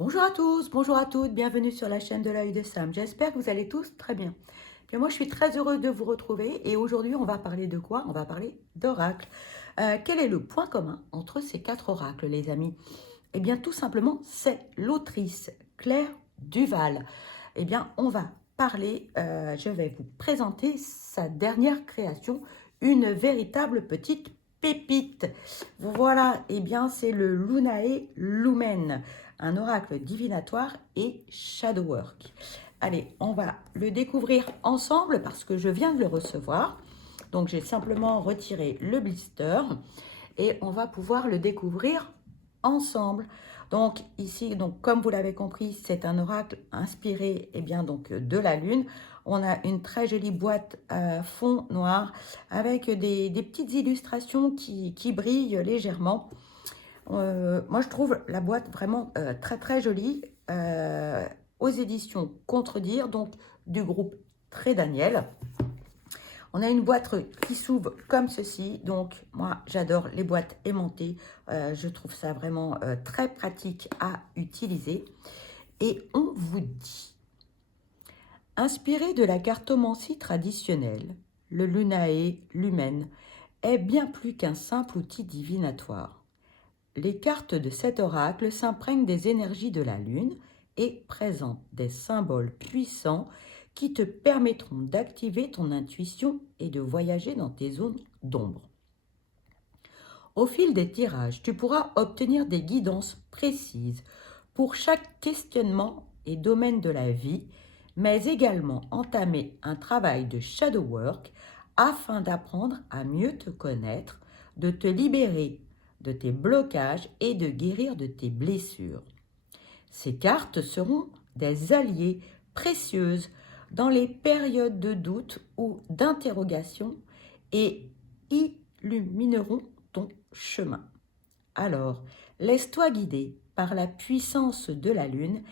Bonjour à tous, bonjour à toutes, bienvenue sur la chaîne de l'œil de Sam. J'espère que vous allez tous très bien. Bien, moi, je suis très heureuse de vous retrouver et aujourd'hui, on va parler de quoi? On va parler d'oracles. Quel est le point commun entre ces quatre oracles, les amis? Eh bien, tout simplement, c'est l'autrice Claire Duval. Eh bien, on va parler, je vais vous présenter sa dernière création, une véritable petite pépite. Voilà, eh bien, c'est le Lunae Lumen, un oracle divinatoire et shadow work. Allez, on va le découvrir ensemble parce que je viens de le recevoir. Donc, j'ai simplement retiré le blister et on va pouvoir le découvrir ensemble. Donc ici, donc, comme vous l'avez compris, c'est un oracle inspiré de la Lune. On a une très jolie boîte à fond noir avec des petites illustrations qui brillent légèrement. Moi, je trouve la boîte vraiment très très jolie aux éditions Contredire, donc du groupe Très Daniel. On a une boîte qui s'ouvre comme ceci. Donc, moi, j'adore les boîtes aimantées. Je trouve ça vraiment très pratique à utiliser. Et on vous dit, inspiré de la cartomancie traditionnelle, le Lunae Lumen est bien plus qu'un simple outil divinatoire. Les cartes de cet oracle s'imprègnent des énergies de la Lune et présentent des symboles puissants qui te permettront d'activer ton intuition et de voyager dans tes zones d'ombre. Au fil des tirages, tu pourras obtenir des guidances précises pour chaque questionnement et domaine de la vie, mais également entamer un travail de shadow work afin d'apprendre à mieux te connaître, de te libérer de tes blocages et de guérir de tes blessures. Ces cartes seront des alliés précieuses dans les périodes de doute ou d'interrogation et illumineront ton chemin. Alors, laisse-toi guider par la puissance de la Lune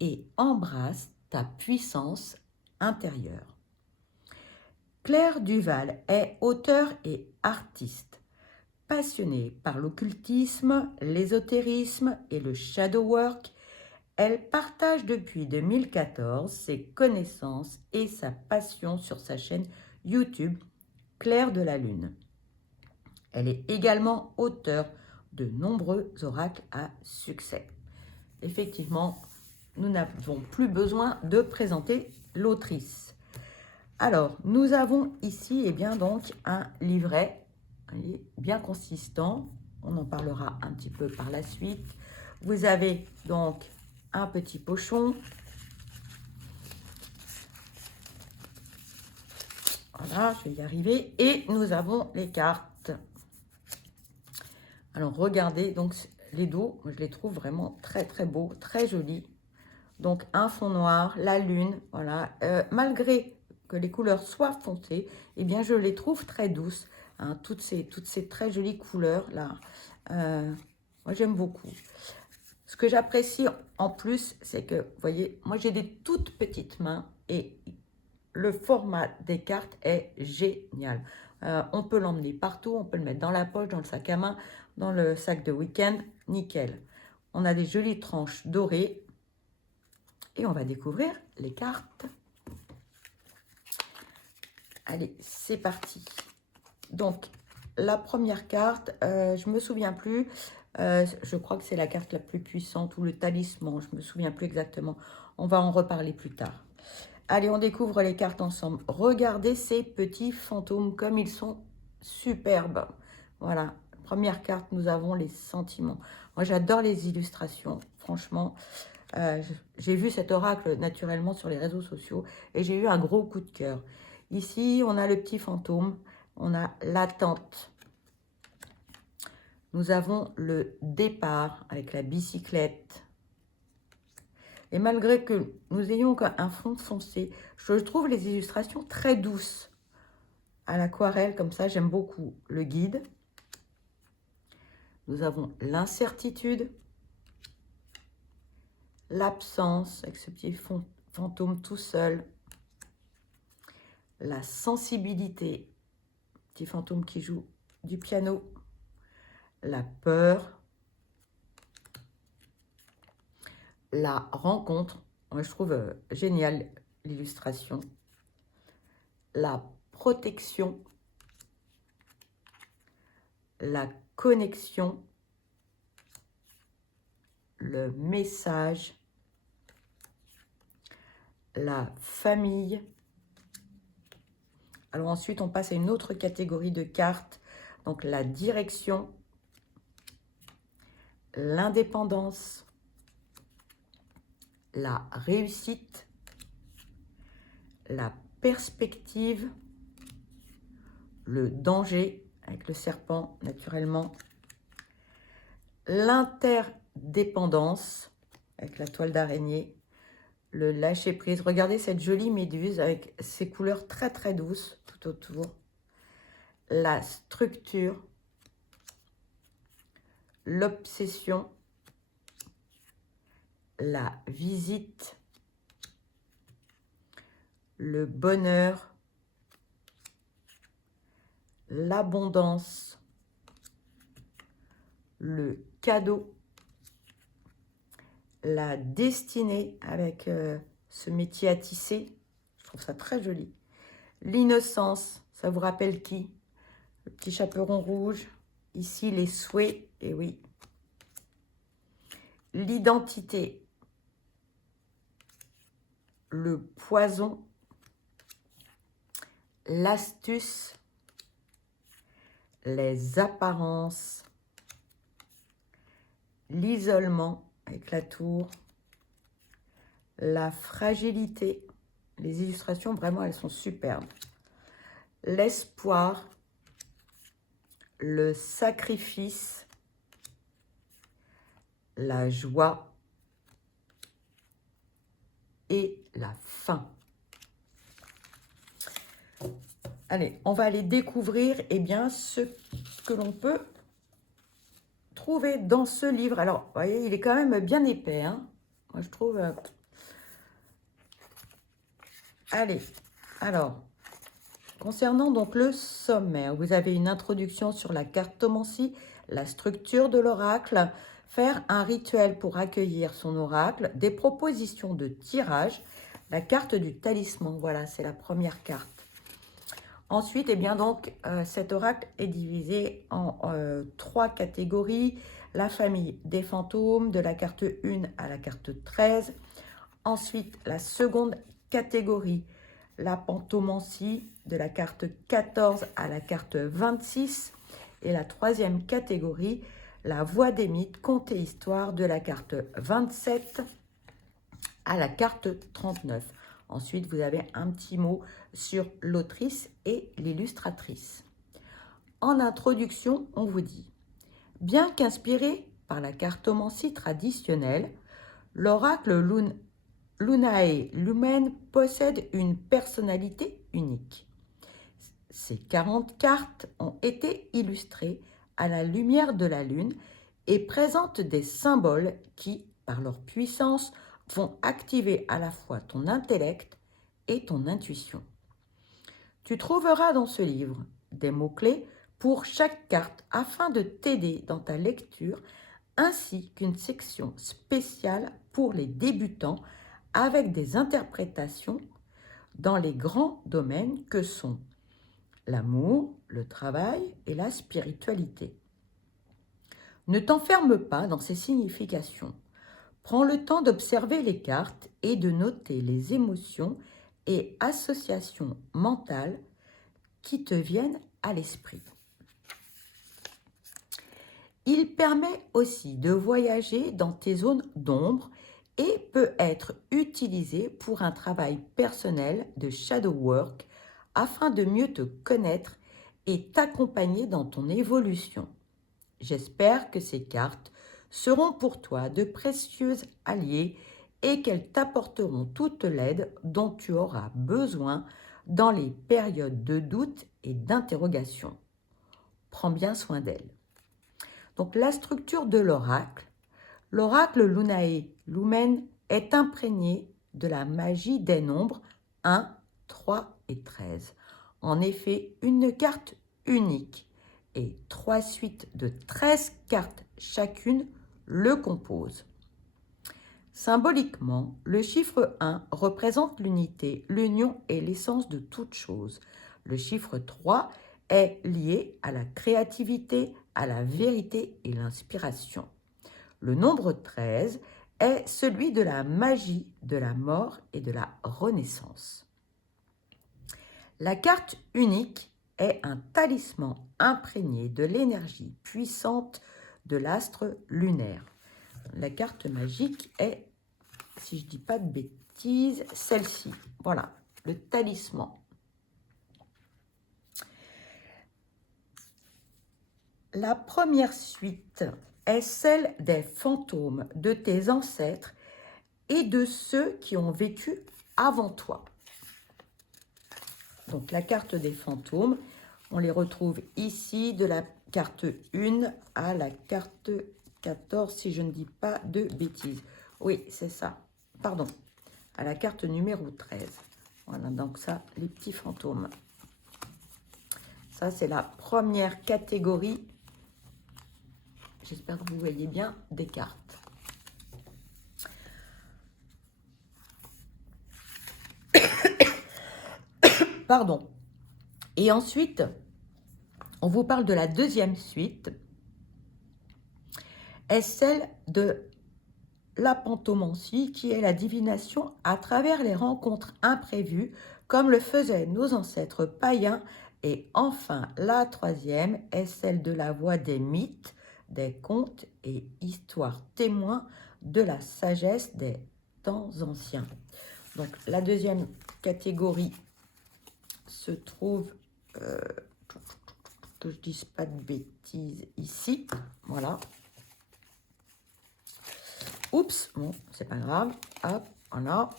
et embrasse ta puissance intérieure. Claire Duval est auteure et artiste. Passionnée par l'occultisme, l'ésotérisme et le shadow work, elle partage depuis 2014 ses connaissances et sa passion sur sa chaîne YouTube Claire de la Lune. Elle est également auteure de nombreux oracles à succès. Effectivement, nous n'avons plus besoin de présenter l'autrice. Alors, nous avons ici un livret bien consistant. On en parlera un petit peu par la suite. Vous avez donc un petit pochon. Voilà, je vais y arriver. Et nous avons les cartes. Alors, regardez, donc les dos, je les trouve vraiment très, très beaux, très jolis. Donc, un fond noir, la lune, voilà. Malgré que les couleurs soient foncées, eh bien, je les trouve très douces. Hein, toutes ces très jolies couleurs-là. Moi, j'aime beaucoup. Ce que j'apprécie en plus, c'est que, vous voyez, moi, j'ai des toutes petites mains et le format des cartes est génial. On peut l'emmener partout, on peut le mettre dans la poche, dans le sac à main, dans le sac de week-end, nickel. On a des jolies tranches dorées et on va découvrir les cartes. Allez, c'est parti. Donc, la première carte, je ne me souviens plus, je crois que c'est la carte la plus puissante ou le talisman, je ne me souviens plus exactement. On va en reparler plus tard. Allez, on découvre les cartes ensemble. Regardez ces petits fantômes comme ils sont superbes. Voilà, première carte, nous avons les sentiments. Moi, j'adore les illustrations, franchement. J'ai vu cet oracle naturellement sur les réseaux sociaux et j'ai eu un gros coup de cœur. Ici, on a le petit fantôme, on a l'attente. Nous avons le départ avec la bicyclette. Et malgré que nous ayons un fond foncé, je trouve les illustrations très douces. À l'aquarelle, comme ça, j'aime beaucoup. Le guide. Nous avons l'incertitude. L'absence, avec ce petit fantôme tout seul. La sensibilité. Petit fantôme qui joue du piano. La peur. la rencontre. Moi, je trouve génial l'illustration. La protection, la connexion, le message, la famille. Alors ensuite, on passe à une autre catégorie de cartes. Donc la direction, l'indépendance, la réussite, la perspective, le danger, avec le serpent naturellement, l'interdépendance, avec la toile d'araignée, le lâcher-prise. Regardez cette jolie méduse avec ses couleurs très très douces tout autour. La structure, l'obsession, la visite, le bonheur, l'abondance, le cadeau, la destinée avec ce métier à tisser. Je trouve ça très joli. L'innocence, ça vous rappelle qui? Le petit chaperon rouge. Ici, les souhaits, et oui. L'identité, le poison, l'astuce, les apparences, l'isolement avec la tour, la fragilité. Les illustrations, vraiment, elles sont superbes. L'espoir, le sacrifice, la joie et la faim. Allez, on va aller découvrir ce que l'on peut trouver dans ce livre. Alors, vous voyez, il est quand même bien épais. Hein. Moi, je trouve... Allez, alors, concernant donc le sommaire, vous avez une introduction sur la cartomancie, la structure de l'oracle, faire un rituel pour accueillir son oracle, des propositions de tirage, la carte du talisman. Voilà, c'est la première carte. Ensuite, cet oracle est divisé en 3 catégories. La famille des fantômes, de la carte 1 à la carte 13. Ensuite, la seconde catégorie, la pantomancie, de la carte 14 à la carte 26. Et la troisième catégorie, la voix des mythes, contes et histoires, de la carte 27 à la carte 39. Ensuite, vous avez un petit mot sur l'autrice et l'illustratrice. En introduction, on vous dit « Bien qu'inspiré par la cartomancie traditionnelle, l'oracle Lunae Lumen possède une personnalité unique. Ces 40 cartes ont été illustrées à la lumière de la lune et présentent des symboles qui, par leur puissance, vont activer à la fois ton intellect et ton intuition. Tu trouveras dans ce livre des mots-clés pour chaque carte afin de t'aider dans ta lecture, ainsi qu'une section spéciale pour les débutants avec des interprétations dans les grands domaines que sont l'amour, le travail et la spiritualité. Ne t'enferme pas dans ces significations. Prends le temps d'observer les cartes et de noter les émotions et associations mentales qui te viennent à l'esprit. Il permet aussi de voyager dans tes zones d'ombre et peut être utilisé pour un travail personnel de shadow work afin de mieux te connaître et t'accompagner dans ton évolution. J'espère que ces cartes seront pour toi de précieux alliés et qu'elles t'apporteront toute l'aide dont tu auras besoin dans les périodes de doute et d'interrogation. Prends bien soin d'elles. Donc la structure de l'oracle. L'oracle Lunae Lumen est imprégné de la magie des nombres 1, 3 et 13. En effet, une carte unique et 3 suites de 13 cartes chacune le composent. Symboliquement, le chiffre 1 représente l'unité, l'union et l'essence de toute chose. Le chiffre 3 est lié à la créativité, à la vérité et l'inspiration. Le nombre 13 est celui de la magie, de la mort et de la renaissance. La carte unique est un talisman imprégné de l'énergie puissante de l'astre lunaire. La carte magique est, si je ne dis pas de bêtises, celle-ci. Voilà, le talisman. La première suite est celle des fantômes de tes ancêtres et de ceux qui ont vécu avant toi. Donc la carte des fantômes, on les retrouve ici de la carte 1 à la carte 14, si je ne dis pas de bêtises. Oui, c'est ça. Pardon. À la carte numéro 13. Voilà, donc ça, les petits fantômes. Ça, c'est la première catégorie. J'espère que vous voyez bien des cartes. Pardon. Et ensuite, on vous parle de la deuxième suite, est celle de la pantomancie, qui est la divination à travers les rencontres imprévues, comme le faisaient nos ancêtres païens. Et enfin, la troisième est celle de la voix des mythes, des contes et histoires témoins de la sagesse des temps anciens. Donc, la deuxième catégorie se trouve, que je ne dise pas de bêtises, ici. Voilà. Oups, bon, c'est pas grave. Hop, voilà.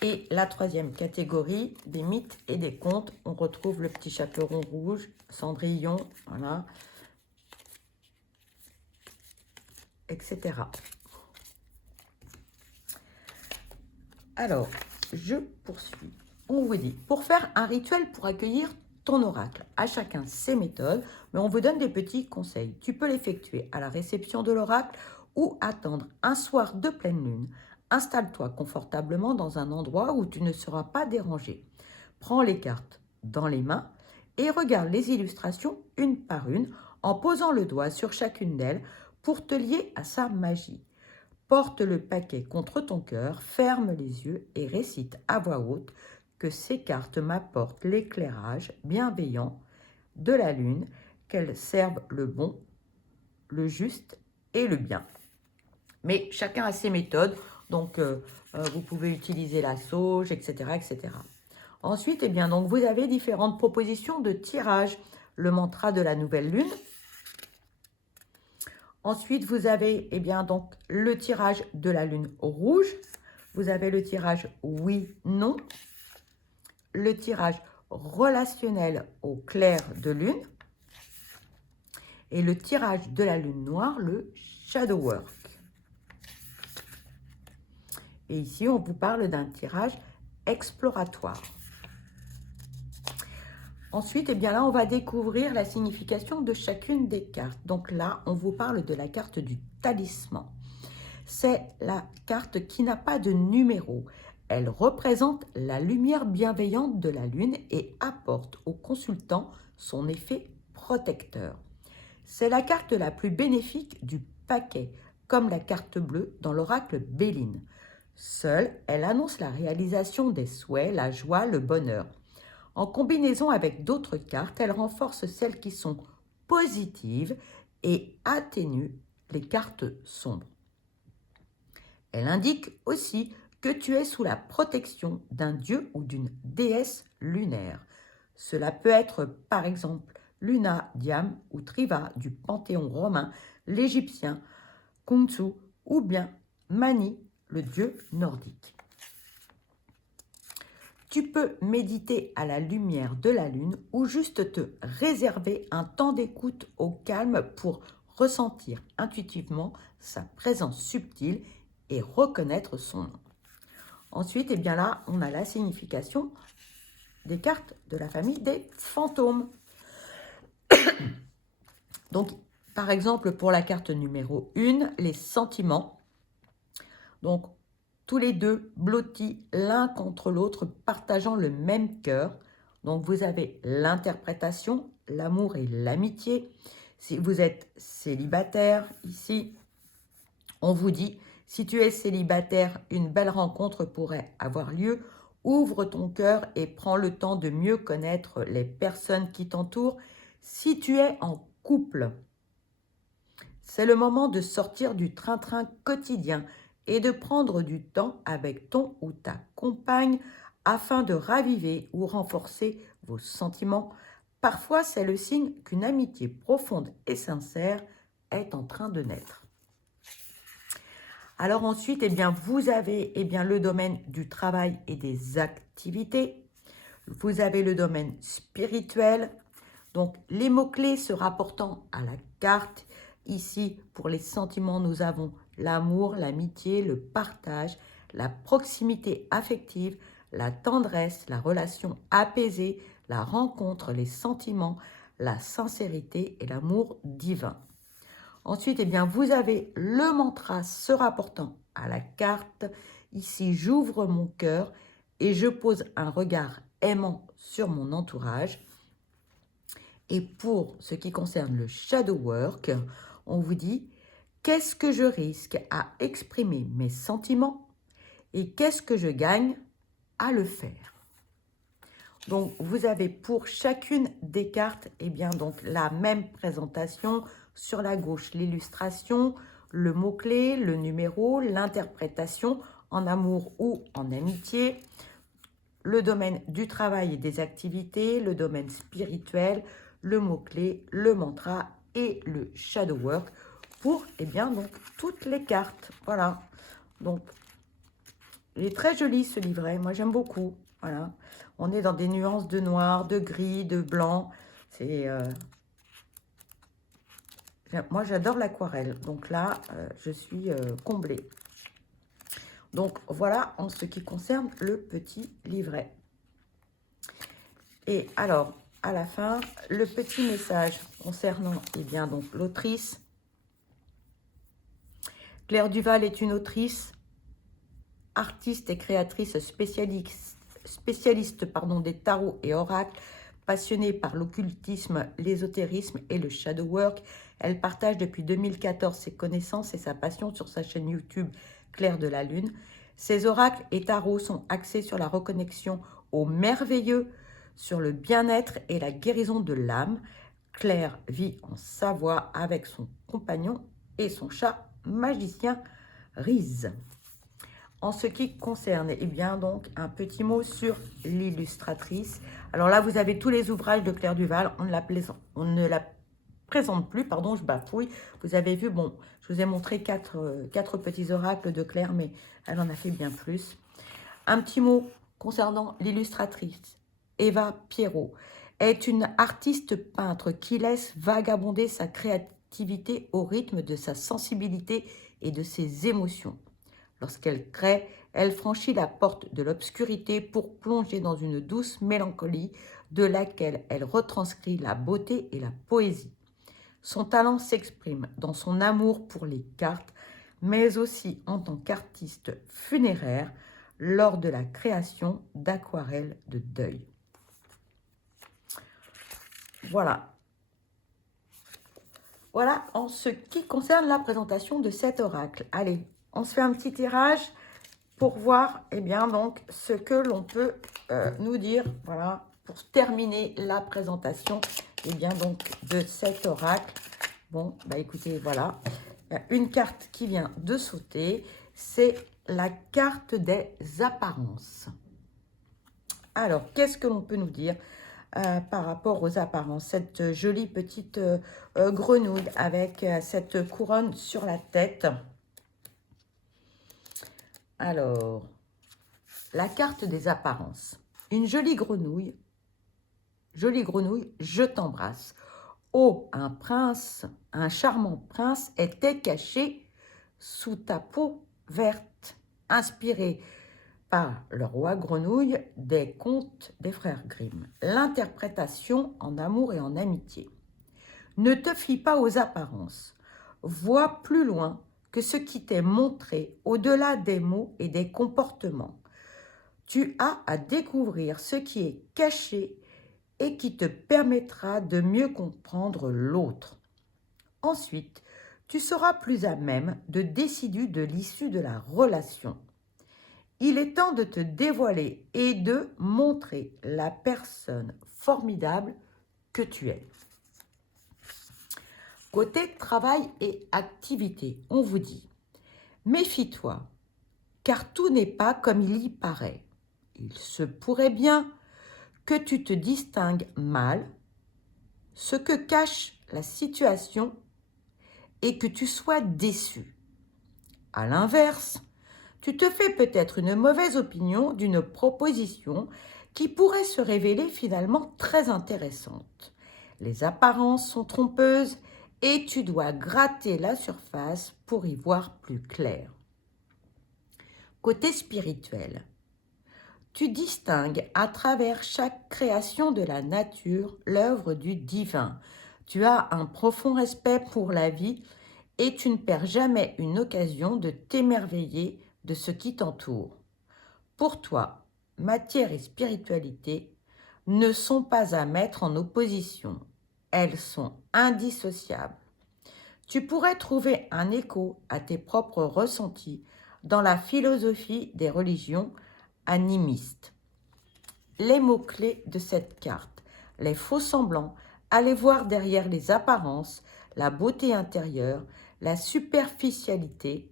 Et la troisième catégorie, des mythes et des contes, on retrouve le petit chaperon rouge, Cendrillon, voilà, etc. Alors, je poursuis. On vous dit, pour faire un rituel pour accueillir ton oracle, à chacun ses méthodes, mais on vous donne des petits conseils. Tu peux l'effectuer à la réception de l'oracle ou attendre un soir de pleine lune. Installe-toi confortablement dans un endroit où tu ne seras pas dérangé. Prends les cartes dans les mains et regarde les illustrations une par une en posant le doigt sur chacune d'elles pour te lier à sa magie. Porte le paquet contre ton cœur, ferme les yeux et récite à voix haute que ces cartes m'apportent l'éclairage bienveillant de la lune, qu'elles servent le bon, le juste et le bien. Mais chacun a ses méthodes, donc vous pouvez utiliser la sauge, etc., etc. Ensuite, eh bien, donc, vous avez différentes propositions de tirage. Le mantra de la nouvelle lune. Ensuite, vous avez eh bien, donc, le tirage de la lune rouge. Vous avez le tirage oui-non. Le tirage relationnel au clair de lune. Et le tirage de la lune noire, le shadow work. Et ici, on vous parle d'un tirage exploratoire. Ensuite, eh bien là, on va découvrir la signification de chacune des cartes. Donc là, on vous parle de la carte du talisman. C'est la carte qui n'a pas de numéro. Elle représente la lumière bienveillante de la lune et apporte au consultant son effet protecteur. C'est la carte la plus bénéfique du paquet, comme la carte bleue dans l'oracle Béline. Seule, elle annonce la réalisation des souhaits, la joie, le bonheur. En combinaison avec d'autres cartes, elle renforce celles qui sont positives et atténue les cartes sombres. Elle indique aussi que tu es sous la protection d'un dieu ou d'une déesse lunaire. Cela peut être par exemple Luna, Diam ou Triva du panthéon romain, l'égyptien, Khonsu ou bien Mani, le dieu nordique. Tu peux méditer à la lumière de la lune ou juste te réserver un temps d'écoute au calme pour ressentir intuitivement sa présence subtile et reconnaître son nom. Ensuite, eh bien là, on a la signification des cartes de la famille des fantômes. Donc, Par exemple, pour la carte numéro 1, les sentiments. Donc, tous les deux blottis l'un contre l'autre, partageant le même cœur. Donc, vous avez l'interprétation, l'amour et l'amitié. Si vous êtes célibataire, ici, on vous dit, si tu es célibataire, une belle rencontre pourrait avoir lieu. Ouvre ton cœur et prends le temps de mieux connaître les personnes qui t'entourent. Si tu es en couple, c'est le moment de sortir du train-train quotidien et de prendre du temps avec ton ou ta compagne afin de raviver ou renforcer vos sentiments. Parfois, c'est le signe qu'une amitié profonde et sincère est en train de naître. Alors ensuite, vous avez le domaine du travail et des activités. Vous avez le domaine spirituel. Donc, les mots-clés se rapportant à la carte. Ici, pour les sentiments, nous avons l'amour, l'amitié, le partage, la proximité affective, la tendresse, la relation apaisée, la rencontre, les sentiments, la sincérité et l'amour divin. Ensuite, vous avez le mantra se rapportant à la carte. Ici, j'ouvre mon cœur et je pose un regard aimant sur mon entourage. Et pour ce qui concerne le shadow work, on vous dit qu'est-ce que je risque à exprimer mes sentiments et qu'est-ce que je gagne à le faire. Donc, vous avez pour chacune des cartes, la même présentation. Sur la gauche, l'illustration, le mot-clé, le numéro, l'interprétation en amour ou en amitié, le domaine du travail et des activités, le domaine spirituel, le mot-clé, le mantra et le shadow work pour toutes les cartes. Voilà. Donc, il est très joli ce livret. Moi, j'aime beaucoup. Voilà. On est dans des nuances de noir, de gris, de blanc. C'est... Moi, j'adore l'aquarelle. Donc là, je suis comblée. Donc, voilà en ce qui concerne le petit livret. Et alors, à la fin, le petit message concernant l'autrice. Claire Duval est une autrice, artiste et créatrice spécialiste des tarots et oracles, passionnée par l'occultisme, l'ésotérisme et le shadow work. Elle partage depuis 2014 ses connaissances et sa passion sur sa chaîne YouTube Claire de la Lune. Ses oracles et tarots sont axés sur la reconnexion au merveilleux, sur le bien-être et la guérison de l'âme. Claire vit en Savoie avec son compagnon et son chat magicien Riz. En ce qui concerne, un petit mot sur l'illustratrice. Alors là, vous avez tous les ouvrages de Claire Duval. On ne la présente plus, pardon, je bafouille. Vous avez vu, je vous ai montré quatre petits oracles de Claire, mais elle en a fait bien plus. Un petit mot concernant l'illustratrice. Eva Pierrot est une artiste peintre qui laisse vagabonder sa créativité au rythme de sa sensibilité et de ses émotions. Lorsqu'elle crée, elle franchit la porte de l'obscurité pour plonger dans une douce mélancolie de laquelle elle retranscrit la beauté et la poésie. Son talent s'exprime dans son amour pour les cartes, mais aussi en tant qu'artiste funéraire lors de la création d'aquarelles de deuil. Voilà. Voilà en ce qui concerne la présentation de cet oracle. Allez, on se fait un petit tirage pour voir ce que l'on peut nous dire, voilà, pour terminer la présentation de cet oracle. Bon, écoutez, voilà, une carte qui vient de sauter, c'est la carte des apparences. Alors, qu'est-ce que l'on peut nous dire par rapport aux apparences? Cette jolie petite grenouille avec cette couronne sur la tête. Alors, la carte des apparences. Une jolie grenouille, je t'embrasse. Oh, un prince, un charmant prince était caché sous ta peau verte, inspiré par le roi grenouille des contes des frères Grimm. L'interprétation en amour et en amitié. Ne te fie pas aux apparences. Vois plus loin que ce qui t'est montré au-delà des mots et des comportements. Tu as à découvrir ce qui est caché et qui te permettra de mieux comprendre l'autre. Ensuite, tu seras plus à même de décider de l'issue de la relation. Il est temps de te dévoiler et de montrer la personne formidable que tu es. Côté travail et activité, on vous dit, méfie-toi, car tout n'est pas comme il y paraît. Il se pourrait bien que tu te distingues mal, ce que cache la situation et que tu sois déçu. À l'inverse, tu te fais peut-être une mauvaise opinion d'une proposition qui pourrait se révéler finalement très intéressante. Les apparences sont trompeuses et tu dois gratter la surface pour y voir plus clair. Côté spirituel, tu distingues à travers chaque création de la nature l'œuvre du divin. Tu as un profond respect pour la vie et tu ne perds jamais une occasion de t'émerveiller de ce qui t'entoure. Pour toi, matière et spiritualité ne sont pas à mettre en opposition. Elles sont indissociables. Tu pourrais trouver un écho à tes propres ressentis dans la philosophie des religions animistes. Les mots-clés de cette carte, les faux semblants, aller voir derrière les apparences, la beauté intérieure, la superficialité,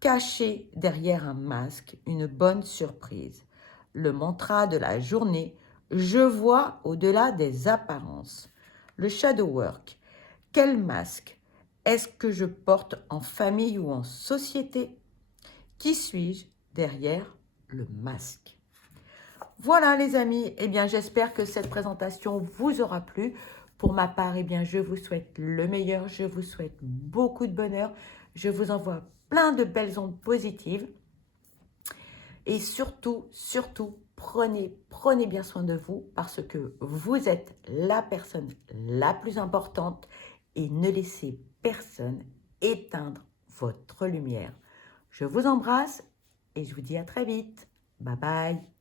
caché derrière un masque, une bonne surprise. Le mantra de la journée, je vois au-delà des apparences. Le shadow work, quel masque est-ce que je porte en famille ou en société? Qui suis-je derrière le masque? Voilà les amis, eh bien j'espère que cette présentation vous aura plu. Pour ma part, eh bien je vous souhaite le meilleur, je vous souhaite beaucoup de bonheur, je vous envoie plein de belles ondes positives et surtout, prenez bien soin de vous parce que vous êtes la personne la plus importante et ne laissez personne éteindre votre lumière. Je vous embrasse et je vous dis à très vite. Bye bye.